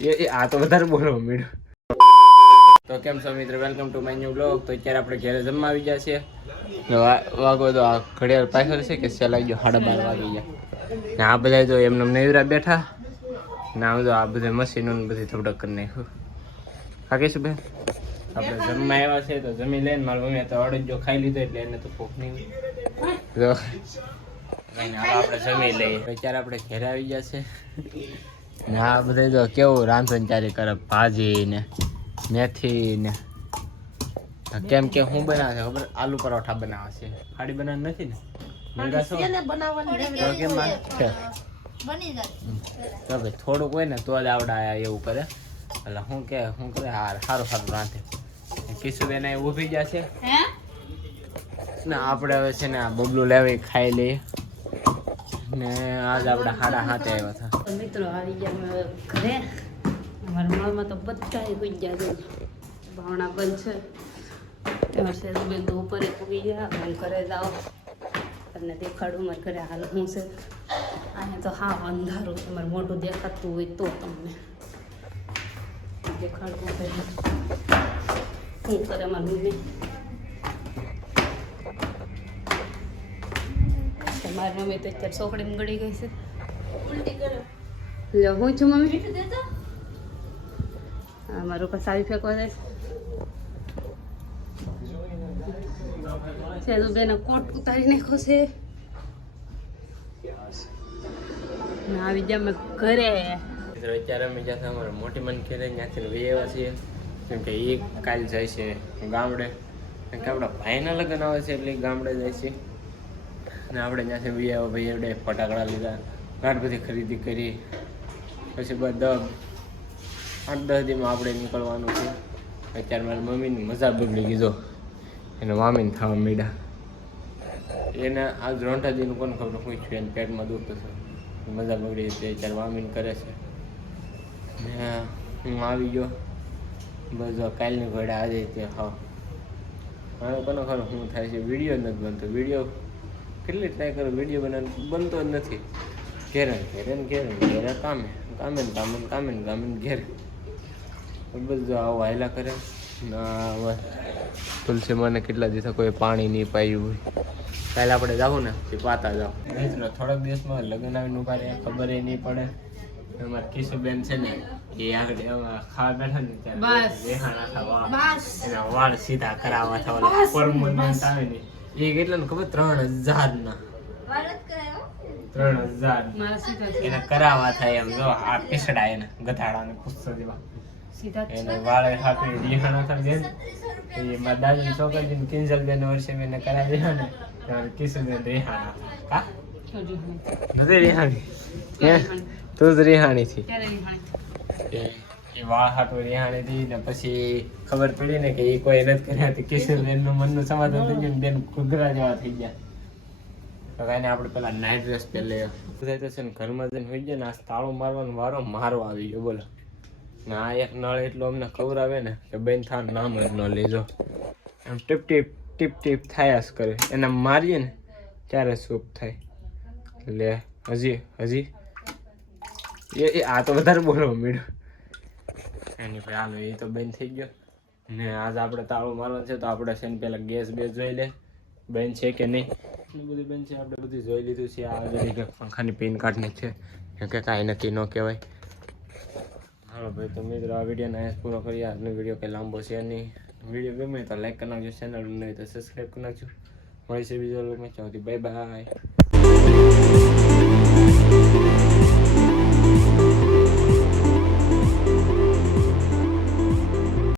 એ આ તો વધારે બોલો, મીડું. તો કેમ છો મિત્ર? Welcome to my new blog તો અત્યારે આપણે ઘરે જમવા આવી ગયા છીએ. વાગો તો આ ઘડિયાળ પાછળ છે કે ચલાવી ગયો સાડા બાર વાગી ગયા. ને આ બધા જો એમને નેવરા બેઠા. ને આમ જો આ બધા મશીનો બધી ધબડક કરી નાખ્યું. કાકીશું બેન? આપણે જમવા આવ્યા છે તો જમી લઈને મારા મમ્મી તો અડદ જો ખાઈ લીધો એટલે એને તો ભૂખ નહીં. આપણે જમી લઈએ. અત્યારે આપણે ઘેરે આવી ગયા છે ને આ બધા તો કેવું તૈયારી કરે ભાજી ને મેથી ને કેમ કે હું બનાવે છે ખબર? આલુ પરોઠા બનાવે છે. ખાડી બનાવ નથી ને? મંગા છો? તો છે. તો ભાઈ થોડુંક હોય ને તો જ આવડાય એવું કરે. એટલે હું કે હું કરે હાર સારું સારું રાંધે. કિશુબેન અહીં ઊભી જશે છે. ને આપણે હવે છે ને આ બબલું લેવી ખાઈ લઈએ. ને આજ આપણે હાડા હાથે આવ્યા હતા. મિત્રો, આવી ગયા ઘરે. અમારા મળમાં તો બધા કોઈ ગયા છે. ભાવના પણ છે. સેજુબેન તો ઉપર પૂગી ગયા. હું ઘરે જાઓ. તમને દેખાડું મારા ઘરે હાલ હું છે. અહીંયા તો હા અંધારું મમ્મી? મારી મમ્મી તો અત્યારે સોકડી ગળી ગઈ છે. લ્યો હું છું મમ્મી? હા મારું પાસે આવી ફેંકવા જાય છે બેન કોટ ઉતારી નાખ્યો છે. ને આવી ગયા અમે ઘરે. મિત્રો અત્યારે અમે જ્યાં અમારા મોટી મન ખેલે ત્યાંથી વી આવ્યા છીએ. કેમ કે એ કાલ જાય છે ગામડે. કેમ કે આપણા ભાઈના લગ્ન આવે છે એટલે ગામડે જાય છે. ને આપણે ત્યાંથી બીજા ભાઈ એવડે ફટાકડા લીધા ઘણી બધી ખરીદી કરી. પછી બધા આઠ દસ દીમાં આપણે નીકળવાનું છે. અત્યારે મારી મમ્મીની મજા બગડી ગીધો એને મામીને થવા મીડા એને આજ રોંઠા દીનું કોને ખબર, હું છું, એને પેટમાં દુખતું છે. મજા બગડી છે અત્યારે મામીને કરે છે. ને હું આવી ગયો. બસ કાલની ઘોડે આજે તે હા મારો કોને ખબર શું થાય છે, વીડિયો નથી બનતો. વીડિયો કેટલી ટ્રાય કરો? વીડિયો બનાવવાનો બનતો જ નથી. ઘેરે ઘેરે ને ઘેરે ઘેરે કામે કામે ને કામે ને કામે ને કામે ને ઘેરે. બધું જો આવું હાયલા કરે. તુલસી મને કેટલા દિવસે કોઈ પાણી નહીં પાયું કાલે આપણે જાવું ને તે પાતા જાવ થોડાક દિવસમાં લગ્ન આવીને ઊભા રહ્યા ખબર નહીં પડે. અમારા કિશુબેન છે ને એ આગળ ખાવા બેઠા ને ત્યારે. રેહાણ એના વાળ સીધા કરાવવા થવા પરમનન્ટ આવે ને. એ કેટલા ને ખબર? ત્રણ હજાર ના ત્રણ હજાર મારા સીધા છે. એને કરાવવા થાય એમ જો આ પીસડા એને ગધાડા ને જેવા. એને વાળે હાથે રિહાણા થાય ને એ મારા દાદી છોકરી કિંજલ બેન વર્ષે મેં એને કરાવી ને ત્યારે કિશુબેન રિહાણા હા. નથી રિહાણી. તું જ રિહાણી થી? એ એ વાળ હાટું રિહાણી હતી ને પછી ખબર પડી ને કે એ કોઈ નથી કર્યા હતી. કિશુબેનનું મનનું સમાધાન થઈ ગયું બેન ઘૂઘરા જેવા થઈ ગયા. તો કાંઈ આપણે પેલા નાઇટ ડ્રેસ પહેલે બધા તો છે ને ઘરમાં જઈને હોઈ જાય ને આ તાળું મારવાનો વારો મારો આવી ગયો, બોલો. ને આ એક નળ એટલો અમને ખબર આવે ને કે બેન થા નામ જ ન લેજો. આમ ટીપ ટીપ ટીપ ટીપ થયા જ કરે. એને મારીએ ને ત્યારે સૂપ થાય. લે, હજી હજી. એ આ તો વધારે બોલવા મીડું એની ભાઈ હાલો એ તો બંધ થઈ ગયો. ને આજ આપણે તાળું મારવાનું છે તો આપણે છે ને પેલા ગેસ બેસ જોઈ લે. બેન છે કે નહીં? બધું બેન છે આપણે બધું જોઈ લીધું છે આ બધી. પંખાની પેન કાર્ડની છે. કેમ કે કાંઈ નક્કી ન કહેવાય. હાલો ભાઈ તો મિત્રો આ વિડીયોને અહીંયા પૂરો કરીએ. આજનો વીડિયો કંઈ લાંબો છે નહીં. વીડિયો ગમે તો લાઈક કરી નાખજો ચેનલ નહીં તો સબસ્ક્રાઈબ કરી નાખજો. મળીશું બીજો લોકો બાય બાય